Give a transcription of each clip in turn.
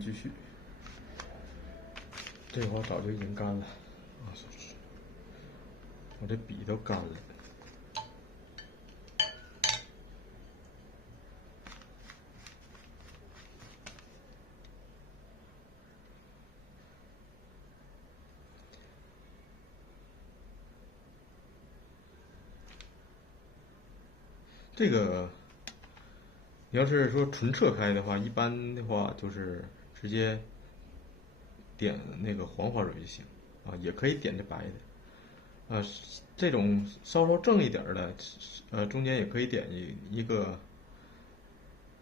继续。这会儿早就已经干了啊，我这笔都干了。这个，你要是说纯侧开的话，一般的话就是直接点那个黄花蕊就行啊，也可以点这白的啊。这种稍稍正一点的，中间也可以点一个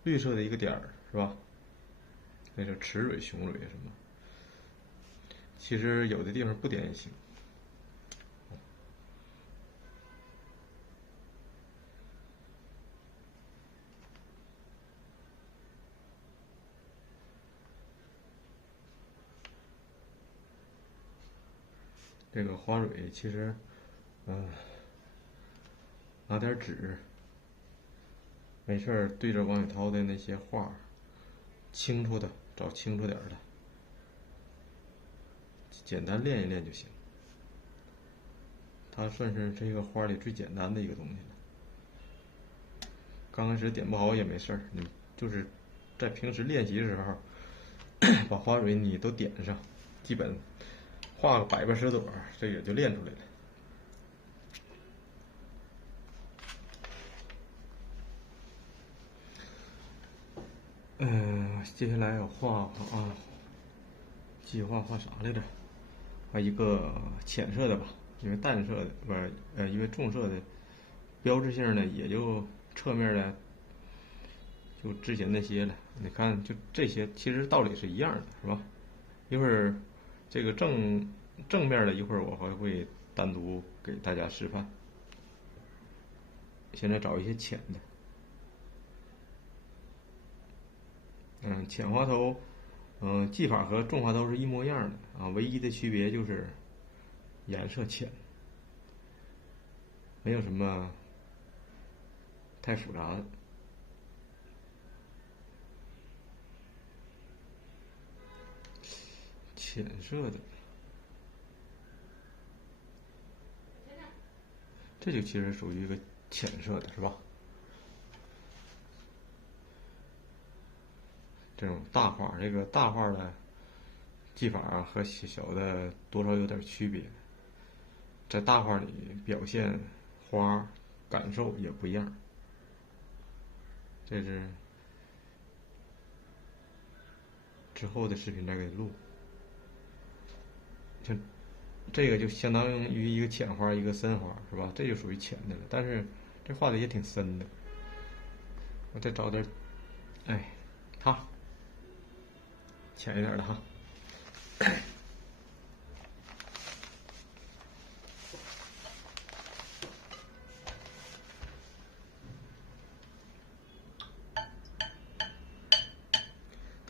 绿色的一个点儿，是吧？那是雌蕊、雄蕊什么。其实有的地方不点也行。这个花蕊其实，拿点纸，没事儿对着王雪涛的那些画，清楚的找清楚点儿的，简单练一练就行。它算是这个花里最简单的一个东西了。刚开始点不好也没事儿，你就是在平时练习的时候，把花蕊你都点上，基本画个100-10朵，这也就练出来了。接下来我画啊，计划画啥来着？画一个浅色的吧，因为淡色的不是因为重色的，标志性的也就侧面的，就之前那些了。你看，就这些，其实道理是一样的，是吧？一会儿这个正面的，一会儿我还会单独给大家示范。现在找一些浅的。浅花头，技法和重花头是一模一样的啊，唯一的区别就是颜色浅，没有什么太复杂的。浅色的，这就其实属于一个浅色的，是吧？这种大画，这个大画的技法和小的多少有点区别，在大画里表现花感受也不一样。这是之后的视频再给录。像这个就相当于一个浅花，一个深花，是吧？这就属于浅的了，但是这画的也挺深的。我再找点，它浅一点的哈。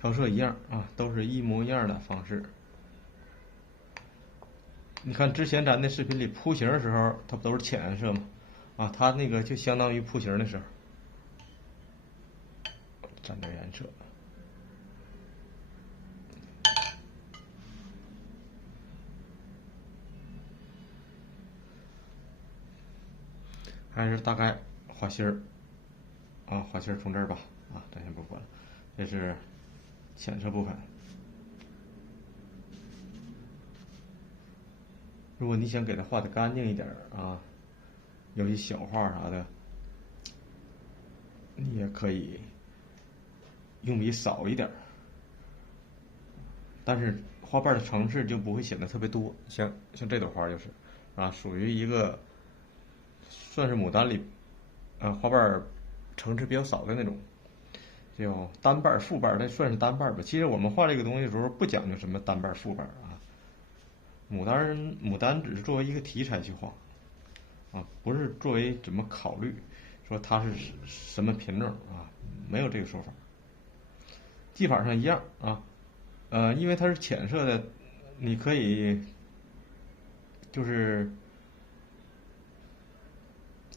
调色一样啊，都是一模一样的方式。你看之前咱那视频里铺形的时候，它不都是浅颜色吗？啊，它那个就相当于铺形的时候，沾点颜色。还是大概画心儿啊，画心儿从这儿吧啊，咱先不说了，这是浅色部分。如果你想给它画的干净一点啊，有些小画啥的，你也可以用笔少一点，但是花瓣的层次就不会显得特别多。像这朵花就是啊，属于一个算是牡丹里花瓣层次比较少的那种，叫单瓣复瓣，那算是单瓣吧。其实我们画这个东西的时候不讲究什么单瓣复瓣啊，牡丹只是作为一个题材去画啊，不是作为怎么考虑说它是什么品种啊，没有这个说法。技法上一样啊，因为它是浅色的，你可以就是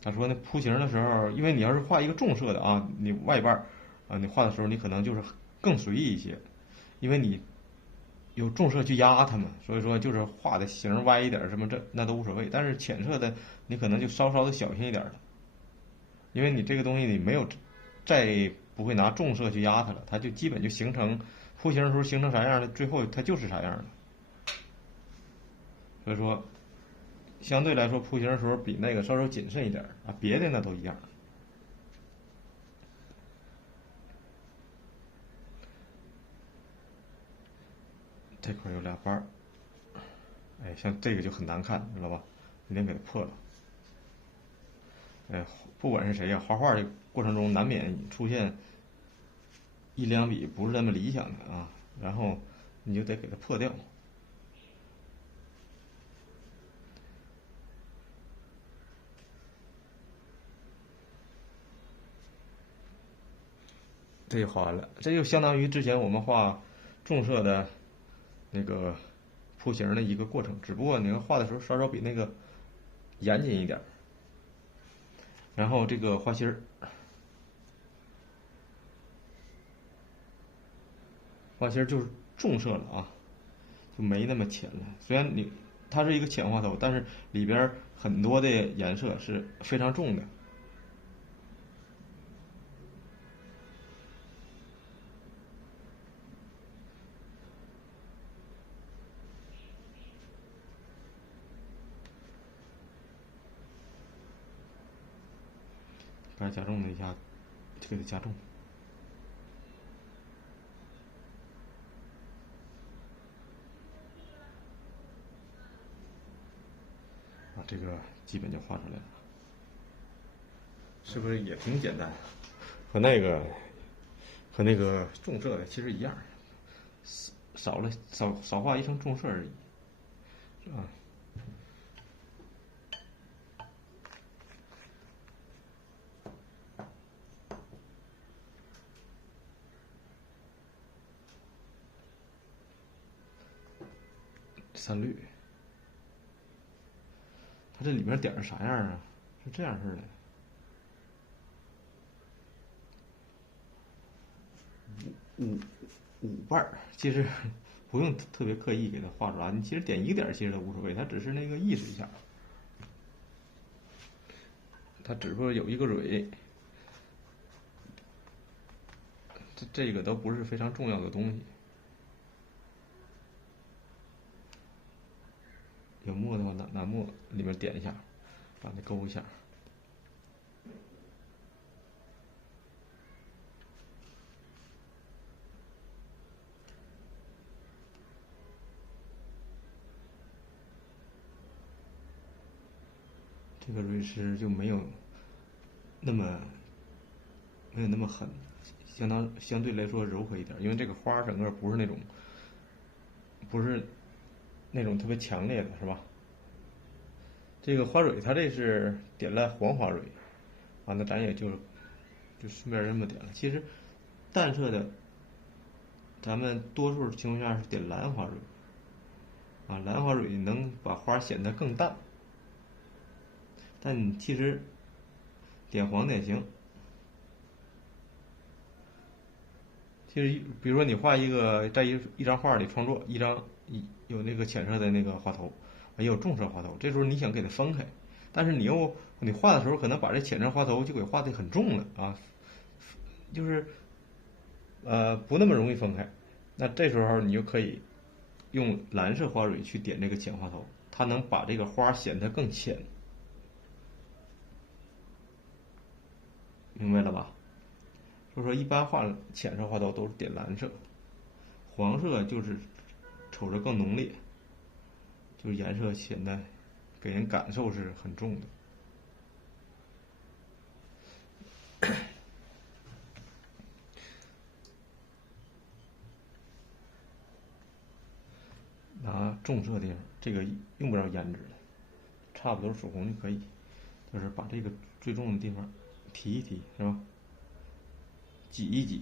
咋说呢？铺形的时候，因为你要是画一个重色的啊，你外瓣啊，你画的时候你可能就是更随意一些，因为你有重色去压它嘛，所以说就是画的形歪一点什么那都无所谓。但是浅色的你可能就稍稍的小心一点了，因为你这个东西你没有再不会拿重色去压它了，它就基本就形成铺形的时候形成啥样的，最后它就是啥样的。所以说，相对来说铺形的时候比那个稍稍谨慎一点啊，别的那都一样。这块有俩斑儿，哎，像这个就很难看，知道吧？一定给它破了。哎，不管是谁呀，画画的过程中难免出现一两笔不是那么理想的啊，然后你就得给它破掉。这就画完了，这就相当于之前我们画重色的那个铺形的一个过程，只不过你看画的时候稍稍比那个严谨一点。然后这个花心儿，花心儿就是重色了啊，就没那么浅了。虽然它是一个浅花头，但是里边很多的颜色是非常重的。该加重的一下就给它加重。啊，这个基本就画出来了，是不是也挺简单？和那个重色的其实一样，少画一层重色而已，啊。三绿，它这里面点是啥样啊？是这样式的。五瓣儿，其实不用特别刻意给它画出来，你其实点一个点其实都无所谓，它只是那个意思一下。它只不过有一个蕊，这个都不是非常重要的东西。有墨的话，拿墨里面点一下，把它勾一下。这个蕊丝就没有那么狠，相对来说柔和一点，因为这个花整个不是那种特别强烈的，是吧？这个花蕊它这是点了黄花蕊，啊，那咱也就顺便这么点了。其实淡色的，咱们多数情况下是点蓝花蕊，啊，蓝花蕊能把花显得更淡。但你其实点黄的也行。其实，比如说你画在一张画里创作有那个浅色的那个花头，也有重色花头，这时候你想给它分开，但是你画的时候可能把这浅色花头就给画的很重了啊，就是不那么容易分开。那这时候你就可以用蓝色花蕊去点这个浅花头，它能把这个花显得更浅。明白了吧？所以说一般画浅色花头都是点蓝色，黄色就是瞅着更浓烈，就是颜色显得给人感受是很重的。拿重色的这个用不着胭脂的，差不多手红就可以，就是把这个最重的地方提一提，是吧？挤一挤。